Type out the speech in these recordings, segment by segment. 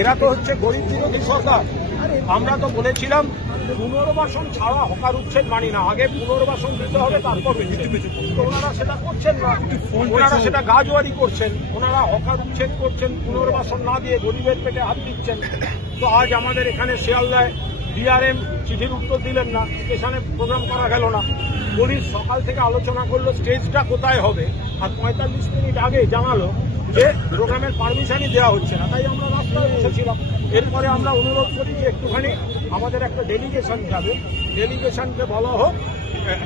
এরা তো হচ্ছে গরিব বিরোধী সরকার। আমরা তো বলেছিলাম পুনর্বাসন ছাড়া হকার উচ্ছেদ মানি না, আগে পুনর্বাসন দিতে হবে তারপর তো ওনারা সেটা করছেন না, ওনারা সেটা গাজোয়ারি করছেন, ওনারা হকার উচ্ছেদ করছেন, পুনর্বাসন না দিয়ে গরিবের পেটে হাত দিচ্ছেন। তো আজ আমাদের এখানে শিয়ালদায় ডিআরএম চিঠির উত্তর দিলেন না, স্টেশনে প্রোগ্রাম করা গেল না। পুলিশ সকাল থেকে আলোচনা করলো স্টেজটা কোথায় হবে, আর 45 মিনিট আগে জানালো যে প্রোগ্রামের পারমিশনই দেওয়া হচ্ছে না, তাই আমরা রাস্তায় বসেছিলাম। এরপরে আমরা অনুরোধ করি যে একটুখানি আমাদের একটা ডেলিগেশন যাবে, ডেলিগেশনকে বলা হোক,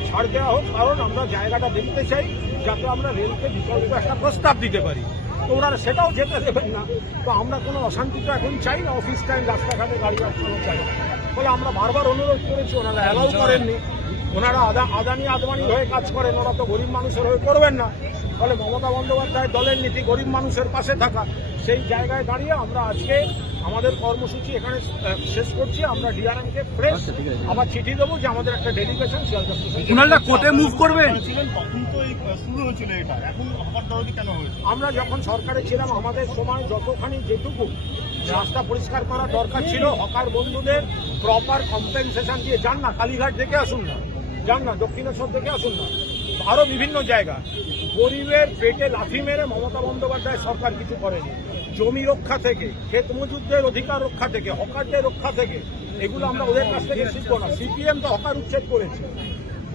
ছাড় দেওয়া হোক, কারণ আমরা জায়গাটা দেখতে চাই যাতে আমরা রেলকে বিকল্প একটা প্রস্তাব দিতে পারি। তো ওনারা সেটাও যেতে দেবেন না। তো আমরা কোনো অশান্তিটা এখন চাই না, অফিস টাইম রাস্তাঘাটে গাড়ি আটকানো চাই না। ফলে আমরা বারবার অনুরোধ করেছি, ওনারা অ্যালাউ করেননি। ওনারা আদানি আদমানির হয়ে কাজ করেন, ওরা তো গরিব মানুষের হয়ে করবেন না। ফলে মমতা বন্দ্যোপাধ্যায় দলের নীতি গরিব মানুষের পাশে থাকা, সেই জায়গায় দাঁড়িয়ে আমরা আজকে আমাদের কর্মসূচি এখানে শেষ করছি। আমরা ডিআরএমকে ফ্রেশ আবার চিঠি দেবো যে আমাদের একটা ডেলিগেশন শিয়ালদা কোর্টে মুভ করবেন। আমরা যখন সরকারে ছিলাম আমাদের সময় যতখানি যেটুকু রাস্তা পরিষ্কার করা দরকার ছিল, হকার বন্ধুদের প্রপার কম্পেনসেশন দিয়ে যান না, কালীঘাট দেখে আসুন না, যান না দক্ষিণেশ্বর দেখে আসুন না, আরো বিভিন্ন জায়গা। গরিবের পেটে লাথি মেরে মমতা বন্দ্যোপাধ্যায় সরকার কিছু করেনি। জমি রক্ষা থেকে, ক্ষেত মজুরদের অধিকার রক্ষা থেকে, হকারদের রক্ষা থেকে, এগুলো আমরা ওদের কাছ থেকে শিখবো না। সিপিএম তো হকার উচ্ছেদ করেছে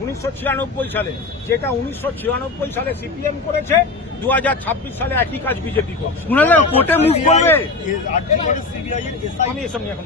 1996 সালে, যেটা 1996 সালে সিপিএম করেছে, 2026 সালে একই কাজ বিজেপি করছে। কোর্টে মুভ করবে। আমি এসব নিয়ে এখন